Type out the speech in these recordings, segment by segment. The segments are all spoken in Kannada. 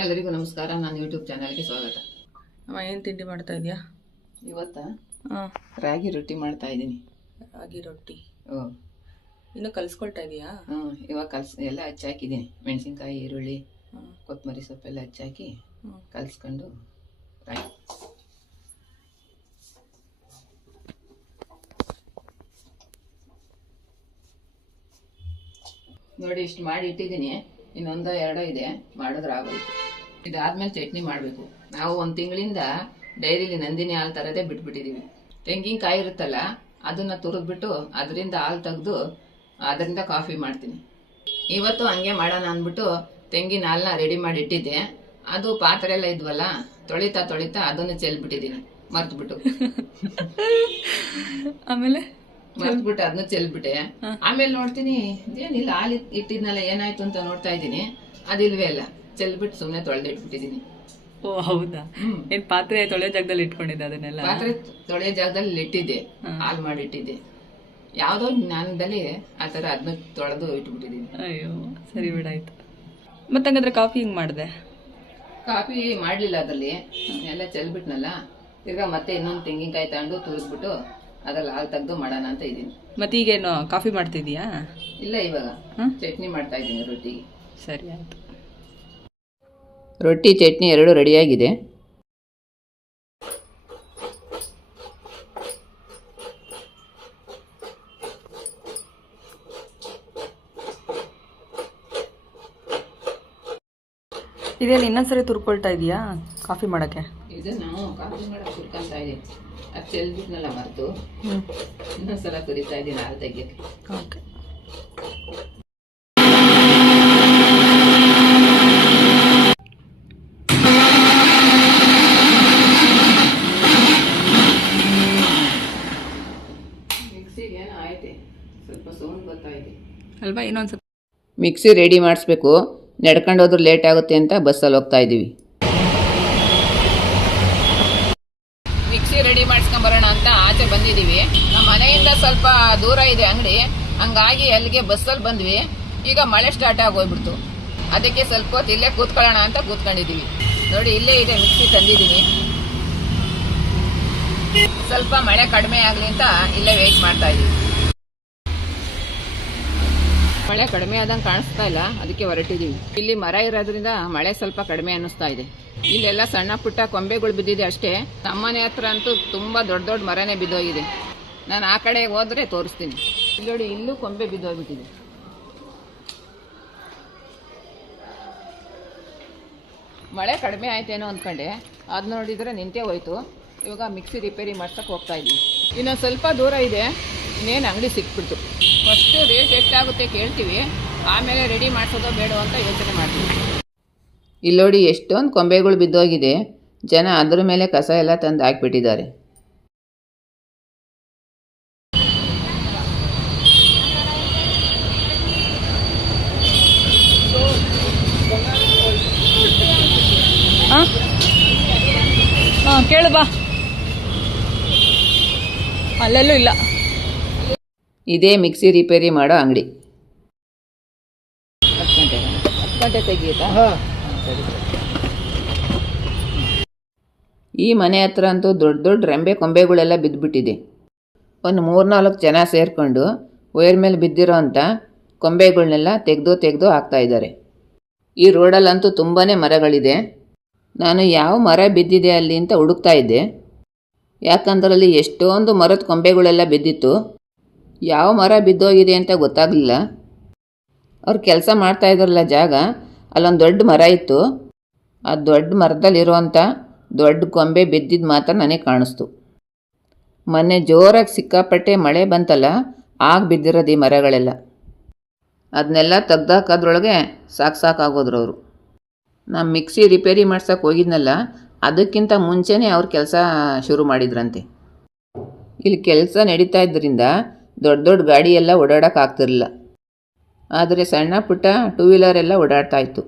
ಎಲ್ಲರಿಗೂ ನಮಸ್ಕಾರ. ನಾನು ಯೂಟ್ಯೂಬ್ ಚಾನಲ್ಗೆ ಸ್ವಾಗತ. ಏನು ತಿಂಡಿ ಮಾಡ್ತಾ ಇದೆಯಾ ಇವತ್ತಾ? ಹಾಂ, ರಾಗಿ ರೊಟ್ಟಿ ಮಾಡ್ತಾ ಇದ್ದೀನಿ. ರಾಗಿ ರೊಟ್ಟಿ ಓ, ಇನ್ನೂ ಕಲಿಸ್ಕೊಳ್ತಾ ಇದೆಯಾ? ಇವಾಗ ಎಲ್ಲ ಹಚ್ಚಾಕಿದ್ದೀನಿ. ಮೆಣಸಿನ್ಕಾಯಿ, ಈರುಳ್ಳಿ, ಕೊತ್ತಂಬರಿ ಸೊಪ್ಪೆಲ್ಲ ಹಚ್ಚಾಕಿ ಕಲಿಸ್ಕೊಂಡು ರಾಗಿ ನೋಡಿ ಇಷ್ಟು ಮಾಡಿ ಇಟ್ಟಿದ್ದೀನಿ. ಇನ್ನೊಂದು ಎರಡೋ ಇದೆ, ಮಾಡಿದ್ರೆ ಆಗೋಯ್ತು. ಇದಾದ್ಮೇಲೆ ಚಟ್ನಿ ಮಾಡಬೇಕು. ನಾವು ಒಂದು ತಿಂಗಳಿಂದ ಡೈರಿಲಿ ನಂದಿನಿ ಹಾಲು ತರದೇ ಬಿಟ್ಬಿಟ್ಟಿದ್ದೀವಿ. ತೆಂಗಿನಕಾಯಿ ಇರುತ್ತಲ್ಲ, ಅದನ್ನು ತುರಿದ್ಬಿಟ್ಟು ಅದರಿಂದ ಹಾಲು ತೆಗೆದು ಅದರಿಂದ ಕಾಫಿ ಮಾಡ್ತೀನಿ. ಇವತ್ತು ಹಂಗೆ ಮಾಡೋಣ ಅಂದ್ಬಿಟ್ಟು ತೆಂಗಿನ ಹಾಲನ್ನ ರೆಡಿ ಮಾಡಿ ಇಟ್ಟಿದ್ದೆ. ಅದು ಪಾತ್ರೆ ಎಲ್ಲ ಇದ್ವಲ್ಲ, ತೊಳಿತಾ ಅದನ್ನು ಚೆಲ್ಬಿಟ್ಟಿದ್ದೀನಿ ಮರ್ತ್ಬಿಟ್ಟು. ಮರ್ತ್ಬಿಟ್ಟು ಅದನ್ನ ಚೆಲ್ಬಿಟ್ಟೆ. ಆಮೇಲೆ ನೋಡ್ತೀನಿ ಏನಿಲ್ಲ, ಹಾಲು ಇಟ್ಟಿದ್ನಲ್ಲ, ಏನಾಯ್ತು ಅಂತ ನೋಡ್ತಾ ಇದ್ದೀನಿ, ಅದಿಲ್ವೇ ಇಲ್ಲ. ಚೆಲ್ಬಿಟ್ಟು ಸುಮ್ಮನೆ ತೊಳೆದಿಟ್ಬಿಟ್ಟಿದ್ದೀನಿ. ಓ ಹೌದಾ? ಏನ್ ಪಾತ್ರೆ ತೊಳೆಯೋ ಜಾಗದಲ್ಲಿ ಇಟ್ಕೊಂಡಿದ್ದೆ? ಅದನ್ನೆಲ್ಲ ಪಾತ್ರೆ ತೊಳೆಯೋ ಜಾಗದಲ್ಲಿ ಇಟ್ಟಿದ್ದೆ, ಹಾಲು ಮಾಡಿ ಇಟ್ಟಿದ್ದೆ. ಯಾವ್ದೋ ಜ್ಞಾನದಲ್ಲಿ ಆತರ ಅದನ್ನ ತೊಳೆದು ಇಟ್ಬಿಟ್ಟಿದ್ದೀನಿ. ಅಯ್ಯೋ ಸರಿ ಬಿಡಾಯ್ತು. ಮತ್ತೆ ಹಂಗಾದ್ರೆ ಕಾಫಿ ಹಿಂಗ್ ಮಾಡಿದೆ? ಕಾಫಿ ಮಾಡ್ಲಿಲ್ಲ, ಅದ್ರಲ್ಲಿ ಎಲ್ಲ ಚೆಲ್ಬಿಟ್ನಲ್ಲ. ಈಗ ಮತ್ತೆ ಇನ್ನೊಂದು ತೆಂಗಿನಕಾಯಿ ತಗೊಂಡು ತುರಿದ್ಬಿಟ್ಟು ಅದ್ರಲ್ಲಿ ಹಾಲು ತೆಗೆದು ಮಾಡೋಣ ಅಂತ ಇದ್ದೀನಿ. ಮತ್ತೆ ಈಗೇನು ಕಾಫಿ ಮಾಡ್ತಿದೀಯಾ? ಇಲ್ಲ, ಇವಾಗ ಚಟ್ನಿ ಮಾಡ್ತಾ ಇದ್ದೀನಿ ರೊಟ್ಟಿಗೆ. ಸರಿ ಆಯ್ತು. ರೊಟ್ಟಿ ಚಟ್ನಿ ಎರಡು ರೆಡಿಯಾಗಿದೆ. ಇದೇನು ಇನ್ನೊಂದ್ಸರಿ ತುರ್ಕೊಳ್ತಾ ಇದೀಯಾ ಕಾಫಿ ಮಾಡಕ್ಕೆ? ಇದು ನಾವು ಕಾಫಿ ಮಾಡಕ್ಕೆ ತುರ್ಕೊಂತ ಇದ್ದೀನಿ. ಅದು ಚೆಲ್ಬಿಟ್ನಲ್ಲ ಮರೆತು ಇನ್ನೊಂದ್ಸಲ ತುರಿತಾ ಇದ್ದೀನಿ ಹಾಲು ತೆಗಿಯಕ್ಕೆ. ಓಕೆ. ಮಿಕ್ಸಿಗೆ ಏನೋ ಆಯ್ತೆ, ಸ್ವಲ್ಪ ಸೌಂಡ್ ಬರ್ತಾಯಿದೆ ಅಲ್ವಾ? ಇನ್ನೊಂದ್ಸಲ ಮಿಕ್ಸಿ ರೆಡಿ ಮಾಡಿಸ್ಬೇಕು. ನಡ್ಕೊಂಡು ಹೋದ್ರೆ ಲೇಟ್ ಆಗುತ್ತೆ ಅಂತ ಬಸ್ಸಲ್ಲಿ ಹೋಗ್ತಾ ಇದ್ದೀವಿ. ಮಿಕ್ಸಿ ರೆಡಿ ಮಾಡಿಸ್ಕೊಂಬರೋಣ ಅಂತ ಆಚೆ ಬಂದಿದ್ದೀವಿ. ನಮ್ಮ ಮನೆಯಿಂದ ಸ್ವಲ್ಪ ದೂರ ಇದೆ ಅಂಗಡಿ, ಹಂಗಾಗಿ ಅಲ್ಲಿಗೆ ಬಸ್ಸಲ್ಲಿ ಬಂದ್ವಿ. ಈಗ ಮಳೆ ಸ್ಟಾರ್ಟ್ ಆಗೋಗ್ಬಿಡ್ತು, ಅದಕ್ಕೆ ಸ್ವಲ್ಪ ಹೊತ್ತು ಇಲ್ಲೇ ಕೂತ್ಕೊಳ್ಳೋಣ ಅಂತ ಕೂತ್ಕೊಂಡಿದ್ದೀವಿ. ನೋಡಿ, ಇಲ್ಲೇ ಇದೆ ಮಿಕ್ಸಿ ತಂದಿದ್ದೀನಿ. ಸ್ವಲ್ಪ ಮಳೆ ಕಡಿಮೆ ಆಗಲಿ ಅಂತ ಇಲ್ಲೇ ವೇಟ್ ಮಾಡ್ತಾ ಇದ್ದೀವಿ. ಮಳೆ ಕಡಿಮೆ ಆದಂಗೆ ಕಾಣಿಸ್ತಾ ಇಲ್ಲ, ಅದಕ್ಕೆ ಹೊರಟಿದ್ದೀವಿ. ಇಲ್ಲಿ ಮರ ಇರೋದ್ರಿಂದ ಮಳೆ ಸ್ವಲ್ಪ ಕಡಿಮೆ ಅನ್ನಿಸ್ತಾ ಇದೆ. ಇಲ್ಲೆಲ್ಲ ಸಣ್ಣ ಪುಟ್ಟ ಕೊಂಬೆಗಳು ಬಿದ್ದಿದೆ ಅಷ್ಟೇ. ನಮ್ಮನೆ ಹತ್ರ ಅಂತೂ ತುಂಬ ದೊಡ್ಡ ದೊಡ್ಡ ಮರನೇ ಬಿದ್ದೋಗಿದೆ. ನಾನು ಆ ಕಡೆ ಹೋದ್ರೆ ತೋರಿಸ್ತೀನಿ. ಇಲ್ಲಿ ನೋಡಿ, ಇಲ್ಲೂ ಕೊಂಬೆ ಬಿದ್ದೋಗ್ಬಿಟ್ಟಿದೆ. ಮಳೆ ಕಡಿಮೆ ಆಯ್ತೇನೋ ಅಂದ್ಕೊಂಡೆ, ಅದು ನೋಡಿದರೆ ನಿಂತೇ ಹೋಯ್ತು. ಇವಾಗ ಮಿಕ್ಸಿ ರಿಪೇರಿ ಮಾಡ್ಸಕ್ಕೆ ಹೋಗ್ತಾ ಇದ್ದೀವಿ. ಇನ್ನೊಂದು ಸ್ವಲ್ಪ ದೂರ ಇದೆ, ಇನ್ನೇನು ಅಂಗಡಿ ಸಿಕ್ಬಿಡ್ತು. ಫಸ್ಟು ರೇಟ್ ಎಷ್ಟಾಗುತ್ತೆ ಕೇಳ್ತೀವಿ, ಆಮೇಲೆ ರೆಡಿ ಮಾಡಿಸೋದೋ ಬೇಡೋ ಅಂತ ಯೋಚನೆ ಮಾಡ್ತೀವಿ. ಇಲ್ಲಿ ನೋಡಿ, ಎಷ್ಟೊಂದು ಕೊಂಬೆಗಳು ಬಿದ್ದೋಗಿದೆ. ಜನ ಅದ್ರ ಮೇಲೆ ಕಸ ಎಲ್ಲ ತಂದು ಹಾಕ್ಬಿಟ್ಟಿದ್ದಾರೆ. ಕೇಳು ಬಾ. ಅಲ್ಲೆಲ್ಲೂ ಇಲ್ಲ. ಇದೇ ಮಿಕ್ಸಿ ರಿಪೇರಿ ಮಾಡೋ ಅಂಗಡಿ. 10 ಗಂಟೆ ತೆಗಿಯುತ್ತಾ? ಸರಿ. ಈ ಮನೆ ಹತ್ರ ಅಂತೂ ದೊಡ್ಡ ದೊಡ್ಡ ರೆಂಬೆ ಕೊಂಬೆಗಳೆಲ್ಲ ಬಿದ್ದುಬಿಟ್ಟಿದೆ. ಒಂದು 3-4 ಜನ ಸೇರಿಕೊಂಡು ವೈರ್ ಮೇಲೆ ಬಿದ್ದಿರೋ ಅಂಥ ಕೊಂಬೆಗಳನ್ನೆಲ್ಲ ತೆಗೆದು ಹಾಕ್ತಾಯಿದ್ದಾರೆ. ಈ ರೋಡಲ್ಲಂತೂ ತುಂಬಾ ಮರಗಳಿದೆ. ನಾನು ಯಾವ ಮರ ಬಿದ್ದಿದೆ ಅಲ್ಲಿ ಅಂತ ಹುಡುಕ್ತಾ ಇದ್ದೆ, ಯಾಕಂದ್ರಲ್ಲಿ ಎಷ್ಟೊಂದು ಮರದ ಕೊಂಬೆಗಳೆಲ್ಲ ಬಿದ್ದಿತ್ತು. ಯಾವ ಮರ ಬಿದ್ದೋಗಿದೆ ಅಂತ ಗೊತ್ತಾಗಲಿಲ್ಲ. ಅವ್ರು ಕೆಲಸ ಮಾಡ್ತಾಯಿದ್ರಲ್ಲ ಜಾಗ, ಅಲ್ಲೊಂದು ದೊಡ್ಡ ಮರ ಇತ್ತು. ಆ ದೊಡ್ಡ ಮರದಲ್ಲಿರುವಂಥ ದೊಡ್ಡ ಕೊಂಬೆ ಬಿದ್ದಿದ್ದು ಮಾತ್ರ ನನಗೆ ಕಾಣಿಸ್ತು. ಮೊನ್ನೆ ಜೋರಾಗಿ ಸಿಕ್ಕಾಪಟ್ಟೆ ಮಳೆ ಬಂತಲ್ಲ, ಆಗ ಬಿದ್ದಿರೋದು ಈ ಮರಗಳೆಲ್ಲ. ಅದನ್ನೆಲ್ಲ ತೆಗ್ದಾಕೋದ್ರೊಳಗೆ ಸಾಕಾಗೋದ್ರು ಅವರು. ನಾನು ಮಿಕ್ಸಿ ರಿಪೇರಿ ಮಾಡ್ಸೋಕೆ ಹೋಗಿದ್ನಲ್ಲ, ಅದಕ್ಕಿಂತ ಮುಂಚೆನೇ ಅವ್ರು ಕೆಲಸ ಶುರು ಮಾಡಿದ್ರಂತೆ. ಇಲ್ಲಿ ಕೆಲಸ ನಡೀತಾ ಇದ್ದರಿಂದ ದೊಡ್ಡ ದೊಡ್ಡ ಗಾಡಿ ಎಲ್ಲ ಓಡಾಡೋಕ್ಕಾಗ್ತಿರಲಿಲ್ಲ, ಆದರೆ ಸಣ್ಣ ಪುಟ್ಟ 2 ವೀಲರ್ ಎಲ್ಲ ಓಡಾಡ್ತಾ ಇತ್ತು.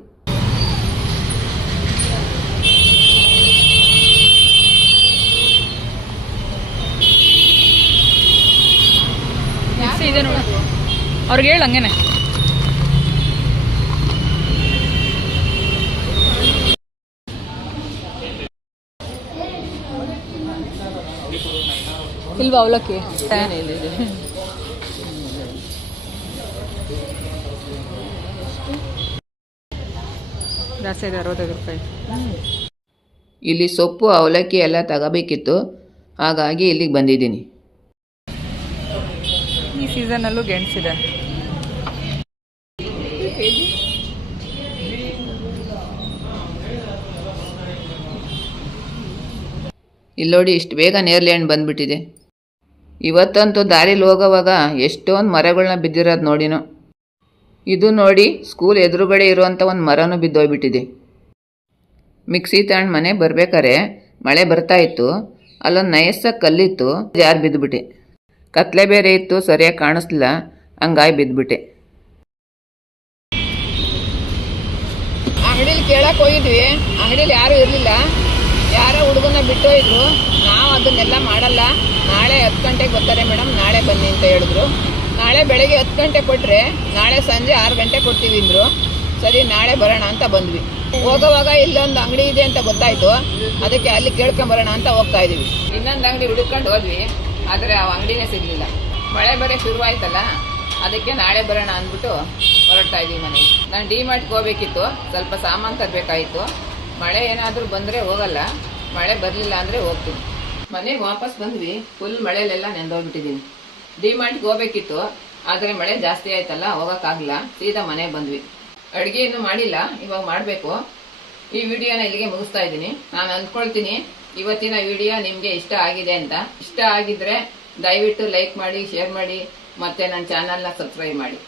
ಅವ್ರಿಗೆ ಹೇಳು ಹಂಗೇನೆ. ಇಲ್ವಾ ಅವಲಕ್ಕಿ ಜಾಸ್ತಿ ಇದೆ 65 ರೂಪಾಯಿ. ಇಲ್ಲಿ ಸೊಪ್ಪು ಅವಲಕ್ಕಿ ಎಲ್ಲ ತಗೋಬೇಕಿತ್ತು, ಹಾಗಾಗಿ ಇಲ್ಲಿಗೆ ಬಂದಿದ್ದೀನಿ. ಈ ಸೀಸನಲ್ಲೂ ಗೆಣಸಿದೆ. ಇಲ್ಲೋಡಿ ಇಷ್ಟು ಬೇಗ ನೇರಳೆ ಹಣ್ಣು ಬಂದುಬಿಟ್ಟಿದೆ. ಇವತ್ತಂತೂ ದಾರಿಲಿ ಹೋಗೋವಾಗ ಎಷ್ಟೊಂದು ಮರಗಳನ್ನ ಬಿದ್ದಿರೋದು ನೋಡಿನೋ. ಇದು ನೋಡಿ ಸ್ಕೂಲ್ ಎದುರುಗಡೆ ಇರುವಂಥ ಒಂದು ಮರನೂ ಬಿದ್ದೋಗ್ಬಿಟ್ಟಿದೆ. ಮಿಕ್ಸಿ ತಗೊಂಡು ಮನೆ ಬರಬೇಕಾರೆ ಮಳೆ ಬರ್ತಾ ಇತ್ತು, ಅಲ್ಲೊಂದು ನಯಸ್ಸಾಗಿ ಕಲ್ಲಿತ್ತು, ಜಾರು ಬಿದ್ದುಬಿಟ್ಟೆ. ಕತ್ಲೆ ಬೇರೆ ಇತ್ತು, ಸರಿಯಾಗಿ ಕಾಣಿಸ್ಲಿಲ್ಲ, ಹಂಗಾಗಿ ಬಿದ್ದುಬಿಟ್ಟೆ. ಅಂಗಡೀಲಿ ಕೇಳಕ್ಕೆ ಹೋಗಿದ್ವಿ, ಅಂಗಡೀಲಿ ಯಾರೂ ಇರಲಿಲ್ಲ. ಯಾರೋ ಹುಡುಗನ ಬಿಟ್ಟೋಗಿದ್ರು. ನಾವು ಅದನ್ನೆಲ್ಲ ಮಾಡಲ್ಲ, ನಾಳೆ 10 ಗಂಟೆಗೆ ಬರ್ತಾರೆ ಮೇಡಮ್, ನಾಳೆ ಬನ್ನಿ ಅಂತ ಹೇಳಿದ್ರು. ನಾಳೆ ಬೆಳಗ್ಗೆ 10 ಗಂಟೆ ಕೊಟ್ಟರೆ ನಾಳೆ ಸಂಜೆ 6 ಗಂಟೆ ಕೊಡ್ತೀವಿ ಅಂದರು. ಸರಿ ನಾಳೆ ಬರೋಣ ಅಂತ ಬಂದ್ವಿ. ಹೋಗೋವಾಗ ಇಲ್ಲೊಂದು ಅಂಗಡಿ ಇದೆ ಅಂತ ಗೊತ್ತಾಯಿತು, ಅದಕ್ಕೆ ಅಲ್ಲಿ ಕೇಳ್ಕೊಂಬರೋಣ ಅಂತ ಹೋಗ್ತಾ ಇದ್ದೀವಿ. ಇನ್ನೊಂದು ಅಂಗಡಿ ಹುಡುಕೊಂಡು ಹೋದ್ವಿ, ಆದರೆ ಆ ಅಂಗಡಿನೇ ಸಿಗಲಿಲ್ಲ. ಮಳೆ ಬರೀ ಶುರುವಾಯ್ತಲ್ಲ, ಅದಕ್ಕೆ ನಾಳೆ ಬರೋಣ ಅಂದ್ಬಿಟ್ಟು ಹೊರಡ್ತಾ ಇದ್ದೀವಿ ಮನೆಗೆ. ನಾನು ಡಿ-ಮಾರ್ಟ್ಗೆ ಹೋಗ್ಬೇಕಿತ್ತು, ಸ್ವಲ್ಪ ಸಾಮಾನು ತರಬೇಕಾಯಿತು. ಮಳೆ ಏನಾದರೂ ಬಂದರೆ ಹೋಗಲ್ಲ, ಮಳೆ ಬರಲಿಲ್ಲ ಅಂದರೆ ಹೋಗ್ತೀನಿ. ಮನೆಗೆ ವಾಪಸ್ ಬಂದ್ವಿ, ಫುಲ್ ಮಳೆಯಲ್ಲೆಲ್ಲ ನೆಂದೋಗ್ಬಿಟ್ಟಿದ್ದೀನಿ. ಡಿ-ಮಾರ್ಟ್ಗೆ ಹೋಗ್ಬೇಕಿತ್ತು, ಆದರೆ ಮಳೆ ಜಾಸ್ತಿ ಆಯ್ತಲ್ಲ, ಹೋಗೋಕ್ಕಾಗಲ್ಲ. ಸೀದಾ ಮನೆಗೆ ಬಂದ್ವಿ. ಅಡುಗೆ ಇನ್ನೂ ಮಾಡಿಲ್ಲ, ಇವಾಗ ಮಾಡಬೇಕು. ಈ ವಿಡಿಯೋನ ಇಲ್ಲಿಗೆ ಮುಗಿಸ್ತಾ ಇದ್ದೀನಿ. ನಾನು ಅಂದ್ಕೊಳ್ತೀನಿ ಇವತ್ತಿನ ವಿಡಿಯೋ ನಿಮಗೆ ಇಷ್ಟ ಆಗಿದೆ ಅಂತ. ಇಷ್ಟ ಆಗಿದ್ರೆ ದಯವಿಟ್ಟು ಲೈಕ್ ಮಾಡಿ, ಶೇರ್ ಮಾಡಿ, ಮತ್ತು ನನ್ನ ಚಾನಲ್ನ ಸಬ್ಸ್ಕ್ರೈಬ್ ಮಾಡಿ.